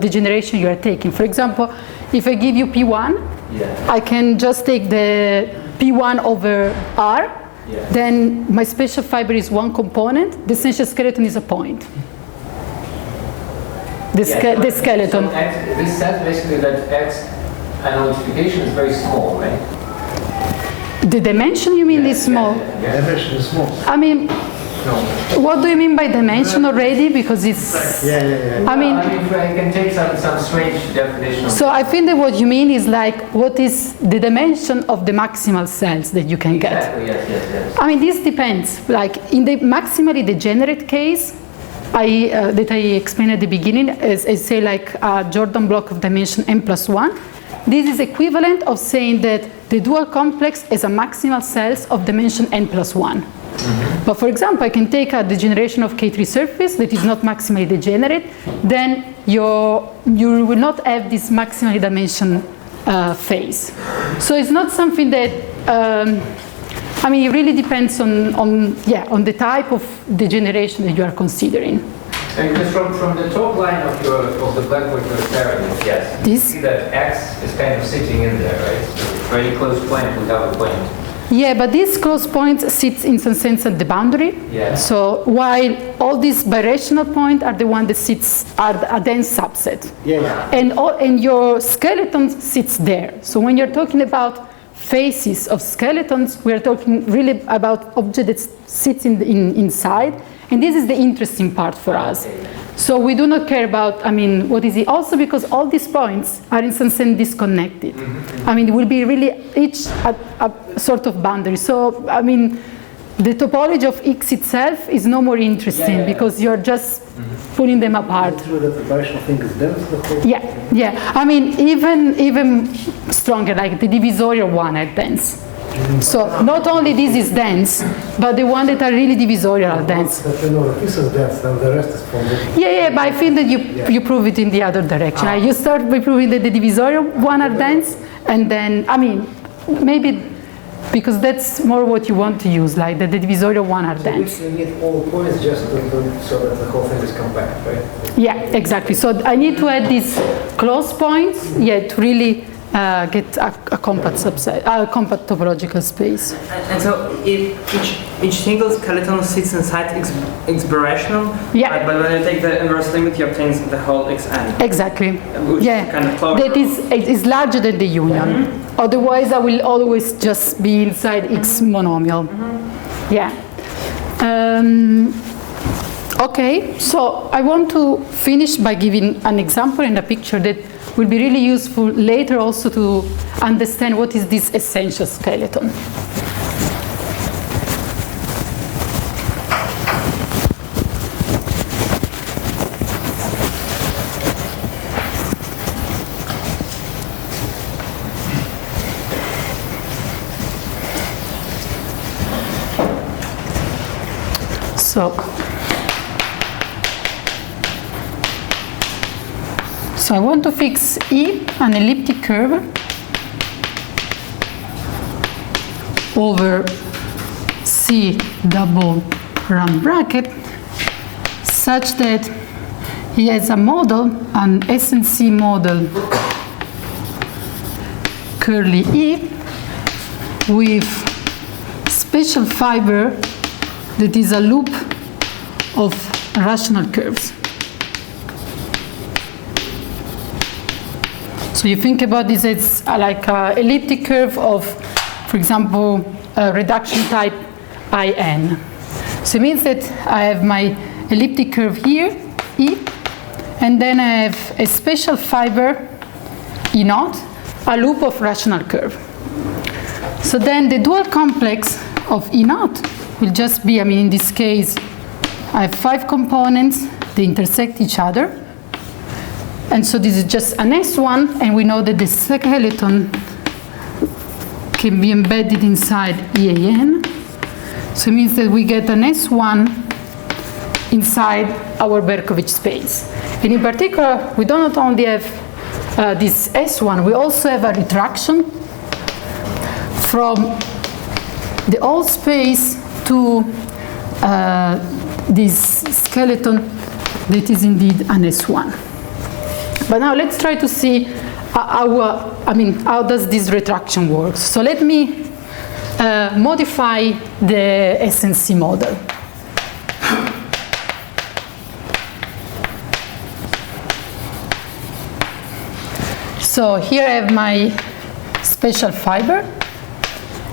degeneration you are taking. For example, if I give you P1, yeah. I can just take the P1 over R, Yeah. then my special fiber is one component, the essential skeleton is a point. The skeleton. So this says basically that X analytification is very small, right? The dimension you mean is small? Yeah. Dimension is small. I mean, No. what do you mean by dimension already? Because it's... Yeah. I mean, I can take some strange definition. so I think that what you mean is like, what is the dimension of the maximal cells that you can get? Exactly, yes. I mean, this depends. Like in the maximally degenerate case, that I explained at the beginning, is say like a Jordan block of dimension n+1. This is equivalent of saying that the dual complex is a maximal cells of dimension n+1. But for example, I can take a degeneration of K3 surface that is not maximally degenerate, then you will not have this maximally dimension phase. So it's not something that, I mean, it really depends on the type of degeneration that you are considering. And because from the top line of the Blackboard pyramid, yes, you see that X is kind of sitting in there, right? So very close point without a point. Yeah, but this close point sits in some sense at the boundary. Yeah. So while all these birational points are the one that sits are a dense subset. Yeah. And your skeleton sits there. So when you're talking about faces of skeletons, we are talking really about object that sits inside. And this is the interesting part for us. So we do not care about, I mean, what is it? Also because all these points are in some sense disconnected. I mean, it will be really each a sort of boundary. So, I mean, the topology of X itself is no more interesting because you're just pulling them apart. Is it true that the birational thing is dense? The whole Yeah. I mean, even stronger, like the divisorial one are dense. So not only this is dense, but the one that are really divisorial are dense. That you know that this is dense, then the rest is from the... Yeah, but I think that you prove it in the other direction. You start by proving that the divisorial one are dense, and then, I mean, maybe because that's more what you want to use, like that the divisorial one are dense. So you need all points just so that the whole thing is compact, right? Yeah, exactly. So I need to add these close points, to really get a compact subset, a compact topological space. And so if each single skeleton sits inside X birational, Yeah. but when you take the inverse limit, you obtain the whole Xn. Exactly. Which Yeah. kind of closure. That is larger than the union. Otherwise, I will always just be inside X monomial. Yeah. Okay, so I want to finish by giving an example and a picture that will be really useful later also to understand what is this essential skeleton. So I want to fix E, an elliptic curve, over C double round bracket, such that he has a model, an SNC model, curly E, with special fiber that is a loop of rational curves. So you think about this as like an elliptic curve of, for example, a reduction type IN. So it means that I have my elliptic curve here, E, and then I have a special fiber, E0, a loop of rational curve. So then the dual complex of E0 will just be, in this case, I have 5 components, they intersect each other. And so this is just an S1, and we know that the skeleton can be embedded inside EAN. So it means that we get an S1 inside our Berkovich space. And in particular, we don't not only have this S1, we also have a retraction from the whole space to this skeleton that is indeed an S1. But now let's try to see how does this retraction work. So let me modify the SNC model. So here I have my special fiber.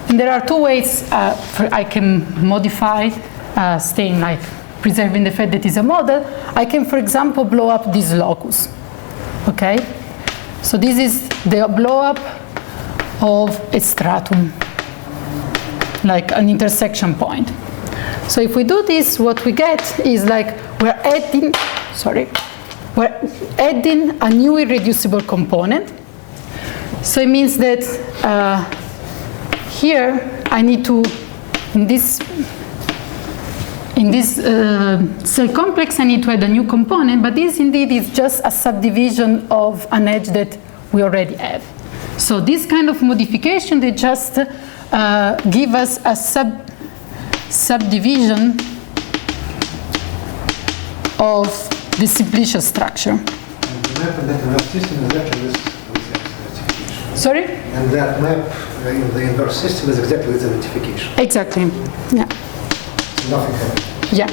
And there are 2 ways I can modify, staying like preserving the fact that it's a model. I can, for example, blow up this locus. Okay? So this is the blow up of a stratum, like an intersection point. So if we do this, what we get is like we're adding a new irreducible component. So it means that here I need to, in this cell complex, I need to add a new component, but this indeed is just a subdivision of an edge that we already have. So this kind of modification, they just give us a subdivision of the simplicial structure. And the map in that inverse system is exactly this identification. Sorry? And that map in the inverse system is exactly this identification. Exactly. Yeah. So nothing happens. Yeah.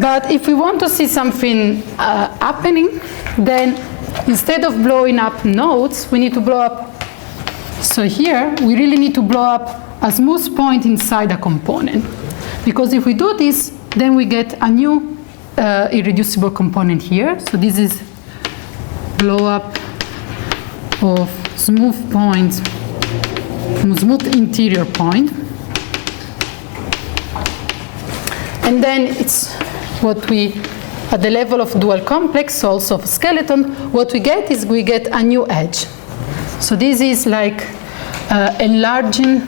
But if we want to see something happening, then instead of blowing up nodes, we need to blow up. So here, we really need to blow up a smooth point inside a component. Because if we do this, then we get a new irreducible component here. So this is blow up of smooth point, smooth interior point. And then it's what we, at the level of dual complex, also of skeleton, what we get is we get a new edge. So this is like enlarging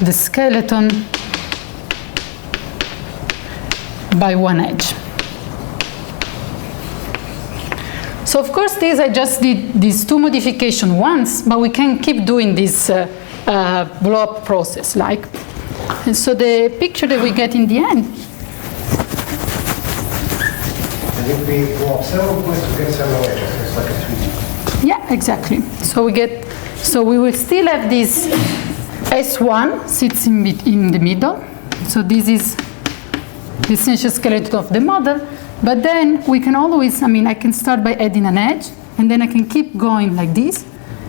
the skeleton by one edge. So of course, I just did these 2 modifications once, but we can keep doing this blow-up process. And so the picture that we get in the end. And if we blow up several points, we get several edges. It's like a 3D. Yeah, exactly. So we will still have this S1 sits in the middle. So this is the essential skeleton of the model. But then we can always, I can start by adding an edge, and then I can keep going like this.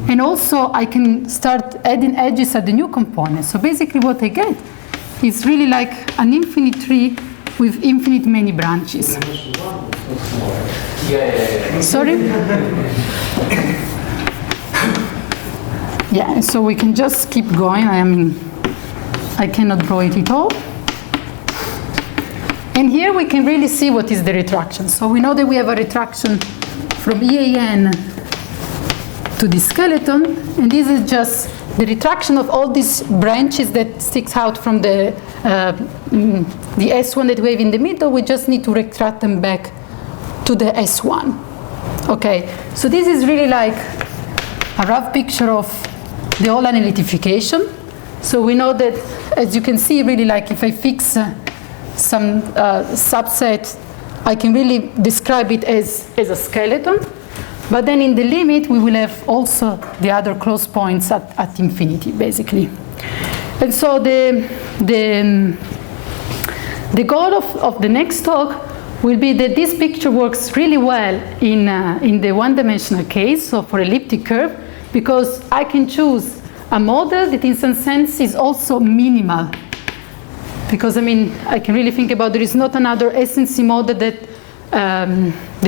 And also I can start adding edges at the new component. So basically what I get is really like an infinite tree with infinite many branches. Sorry? Yeah, and so we can just keep going. I cannot draw it at all. And here we can really see what is the retraction. So we know that we have a retraction from EAN to the skeleton, and this is just the retraction of all these branches that sticks out from the S1 that we have in the middle. We just need to retract them back to the S1. Okay, so this is really like a rough picture of the whole analytification. So we know that, as you can see, really like if I fix some subset, I can really describe it as a skeleton. But then in the limit, we will have also the other close points at infinity, basically. And so the goal of the next talk will be that this picture works really well in the one-dimensional case, so for elliptic curve, because I can choose a model that in some sense is also minimal. Because I can really think about there is not another SNC model that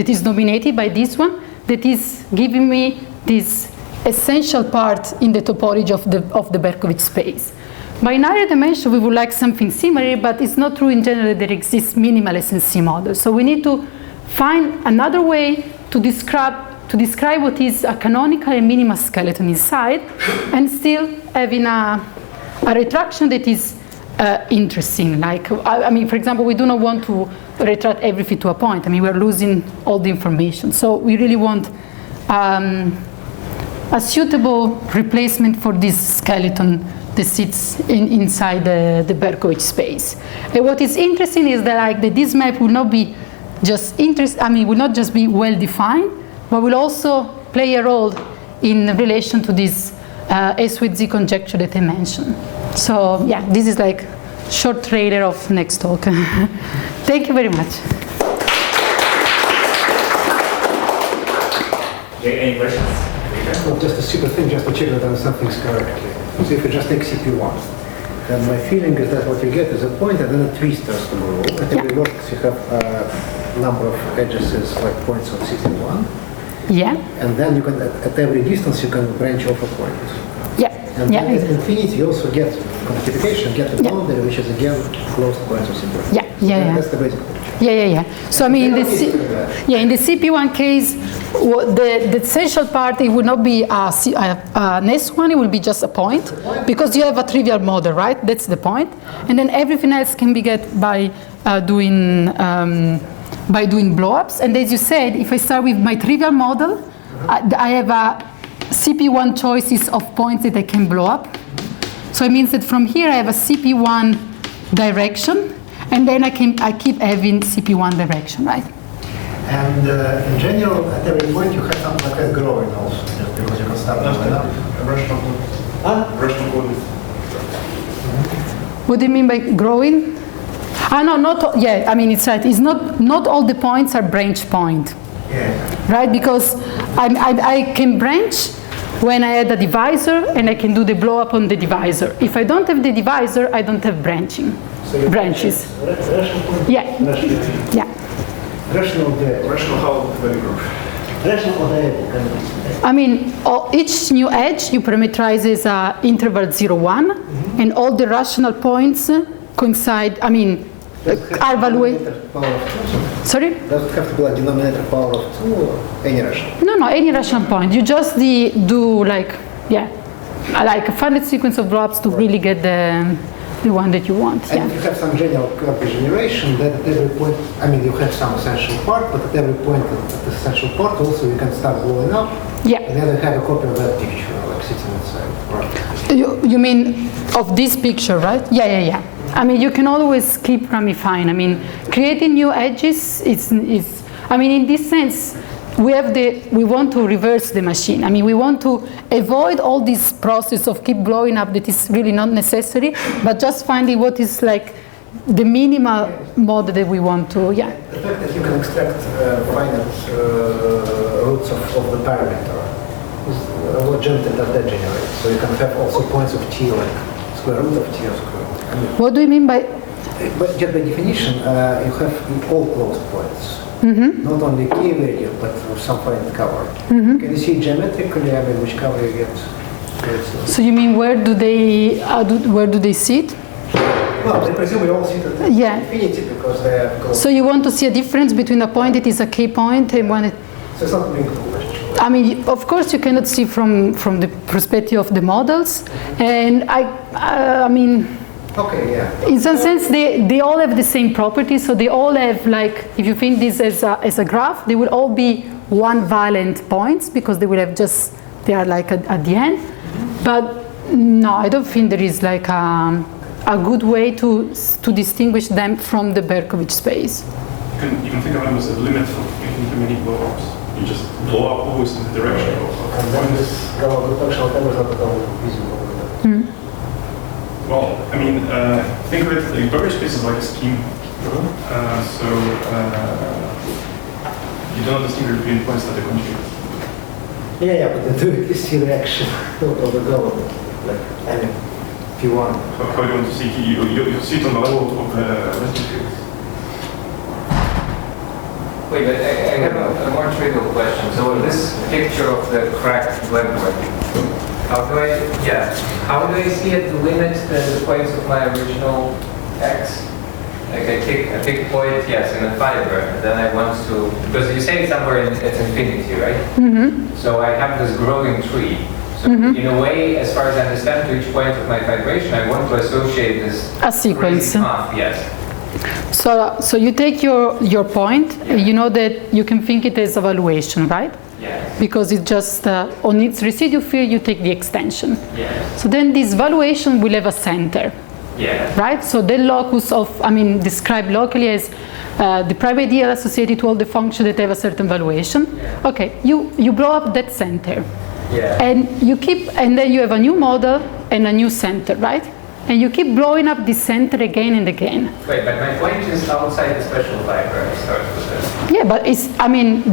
is dominated by this one, that is giving me this essential part in the topology of the Berkovich space. By higher dimension, we would like something similar, but it's not true in general that there exists minimal SNC models. So we need to find another way to describe what is a canonical and minimal skeleton inside, and still having a retraction that is interesting. Like, I mean, for example, we do not want to retract everything to a point. I mean, we're losing all the information. So we really want a suitable replacement for this skeleton that sits inside the Berkovich space. And what is interesting is that like this map will not be just will not just be well defined, but will also play a role in relation to this S with Z conjecture that I mentioned. So yeah, this is like short trailer of next talk. Thank you very much. Any questions? Well, just a simple thing, just to check that something's correctly. So if you just take CP1, then my feeling is that what you get is a point and then a twist starts to grow. At every vertex you have a number of edges is like points on CP1. Yeah. And then you can, at every distance, you can branch off a point. Yeah. And yeah. then at infinity, you also get quantification, get a boundary, which is again closed points of CP1. Yeah, yeah. That's the basic picture. Yeah. So I mean, in the CP1 case, the essential part, it would not be an S1, it will be just a point, because you have a trivial model, right? That's the point. And then everything else can be get by doing blow-ups. And as you said, if I start with my trivial model, I have a CP1 choices of points that I can blow up. So it means that from here I have a CP1 direction, and then I keep having CP1 direction, right? And in general, at every point you have something like that growing also, just because you can start moving up. Rational code. What do you mean by growing? No, not all, yeah. I mean, it's right. It's not all the points are branch point, right? Because I can branch when I add a divisor, and I can do the blow up on the divisor. If I don't have the divisor, I don't have branching. So branches. Rational. Yeah. Yeah. Rational how very group. Rational I mean, each new edge you parameterize as interval 0, 1, and all the rational points coincide. I mean, are evaluated. Sorry? Does it have to be a denominator power of 2 or any rational? No, any rational point. You just do like a finite sequence of blobs to really get the one that you want. And if you have some general curve degeneration, that at every point, I mean, you have some essential part, but at every point of the essential part also you can start blowing up. Yeah. And then you have a copy of that picture, like sitting inside. Right. You mean of this picture, right? Yeah. I mean, you can always keep ramifying. I mean, creating new edges is I mean, in this sense, we want to reverse the machine. I mean, we want to avoid all this process of keep blowing up that is really not necessary, but just finding what is like the minimal model that we want to, The fact that you can extract finite roots of the parameter is what generally does that generate. So you can have also points of t, like square root of t or square root. I mean, what do you mean by? But just by definition, you have all closed points. Not only key value, but some finite cover. Can you see geometrically, I mean, which cover you get? So you mean where do they sit? Well, they presumably all sit at infinity because they are closed. So you want to see a difference between a point that is a k point and one that... So it's not a meaningful question. I mean, of course you cannot see from the perspective of the models, and I mean... Okay, yeah. In some sense, they all have the same properties, so they all have, like, if you think this as a graph, they will all be one valent points because they will have they are like at the end. But no, I don't think there is like a good way to distinguish them from the Berkovich space. You can think of them as a limit for many blow-ups. You just blow up always in the direction of And then this functional term is not at all visible. Well, I mean, think of it, the Berkovich space is like a scheme. So you don't distinguish between points that are conjugate. Yeah, but the do is the reaction of the goal. Like, I mean, if you want. How do you want to see it? You see it on the level of the resting field. Wait, but I have a more trivial question. So this picture of the cracked web how do I see it to limit the points of my original x? Like I pick a point, yes, in a fiber, and then I want to, because you say somewhere it's infinity, right? Mm-hmm. So I have this growing tree. So in a way, as far as I understand, to each point of my vibration, I want to associate this a sequence. path, yes. So you take your point, you know that you can think it as evaluation, right? Yes. Because it just, on its residue field, you take the extension. Yes. So then this valuation will have a center. Yeah. Right? So the locus of, described locally as the private ideal associated to all the functions that have a certain valuation. Yeah. Okay, you blow up that center. Yeah. And then you have a new model and a new center, right? And you keep blowing up this center again and again. Wait, but my point is outside the special fiber. I start with this. Yeah, but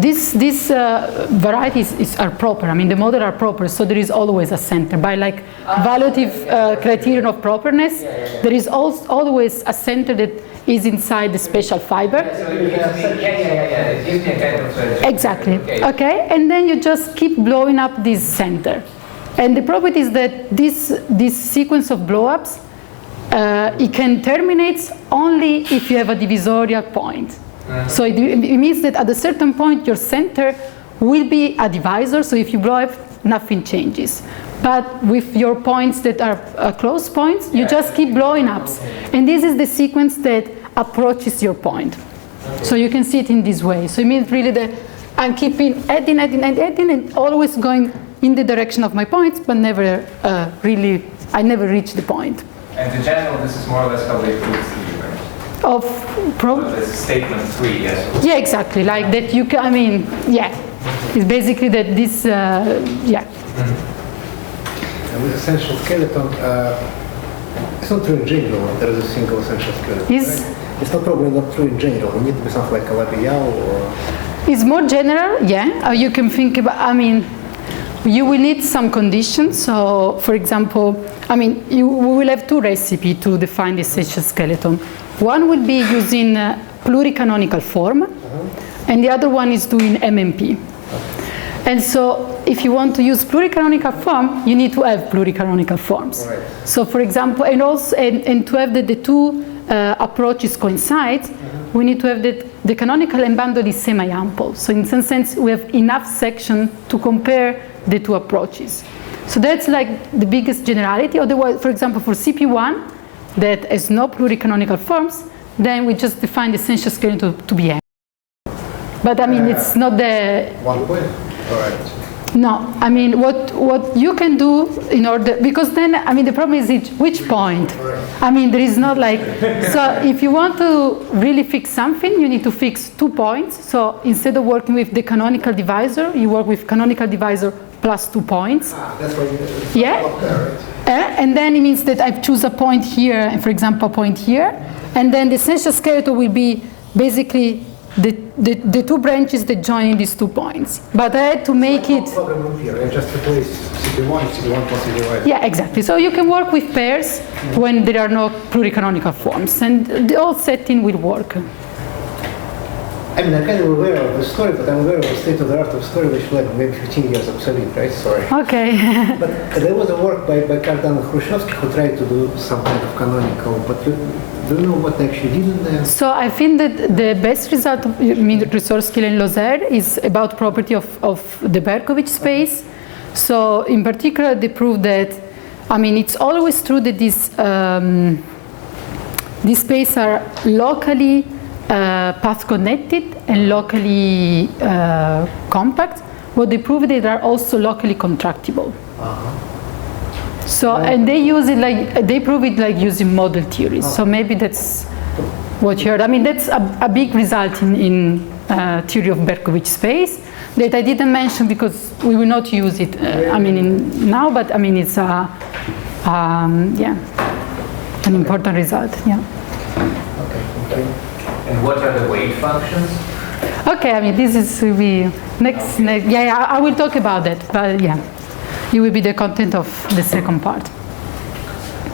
these varieties are proper. The model are proper, so there is always a center. By evaluative criterion of properness, there is always a center that is inside the special fiber. So it gives me a kind of... Exactly. Okay, and then you just keep blowing up this center. And the property is that this sequence of blow-ups, it can terminate only if you have a divisorial point. So it means that at a certain point your center will be a divisor, so if you blow up, nothing changes. But with your points that are close points, you just keep blowing up. And this is the sequence that approaches your point. So you can see it in this way. So it means really that I'm keeping adding, and always going in the direction of my points, but never I never reach the point. And in general, this is more or less how they prove the universe. So this is statement 3, yes. Yeah, exactly. Like that you can, it's basically that this, And with essential skeleton, it's not true in general, there is a single essential skeleton. Right? It's not probably not true in general. You need to be something like a labial or... It's more general, yeah. You can think about, you will need some conditions. So, for example, we will have two recipes to define the essential skeleton. One will be using pluricanonical form, and the other one is doing MMP. And so, if you want to use pluricanonical form, you need to have pluricanonical forms. Right. So, for example, and also, and to have the two approaches coincide, we need to have the canonical and bundle is semi-ample. So in some sense, we have enough section to compare the two approaches. So that's like the biggest generality. Otherwise, for example, for CP1, that has no pluricanonical forms, then we just define the essential skeleton to be M. But it's not the... 1 point? All right. No, what you can do in order, because then, the problem is which point? There is not like, so if you want to really fix something, you need to fix 2 points. So instead of working with the canonical divisor, you work with canonical divisor plus 2 points. That's why you Yeah. there, right? And then it means that I choose a point here, and for example, a point here. And then the essential skeleton will be basically the two branches that join these 2 points. But I had to make it... Problem here, I just replace CP1 plus CP1. Yeah, exactly. So you can work with pairs when there are no pluricanonical forms, and the whole setting will work. I'm kind of aware of the story, but I'm aware of the state of the art of story, which led maybe 15 years obsolete, right? Sorry. Okay. But there was a work by Kardan and Khrushchevsky who tried to do some kind of canonical, but do you know what they actually did in there? So I think that the best result of Ryszorski and Lozer is about property of the Berkovich space. So in particular, they proved that, it's always true that these spaces are locally path connected and locally compact. What they proved they are also locally contractible. So, and they use it they prove it using model theories. So maybe that's what you heard. That's a big result in theory of Berkovich space that I didn't mention because we will not use it. Now, but it's an important result. Yeah. Okay, thank you. And what are the weight functions? Okay, this will be next. Yeah, I will talk about that. But yeah. It will be the content of the second part.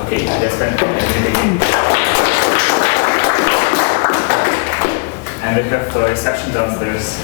Okay, that's fine. And we have a reception downstairs.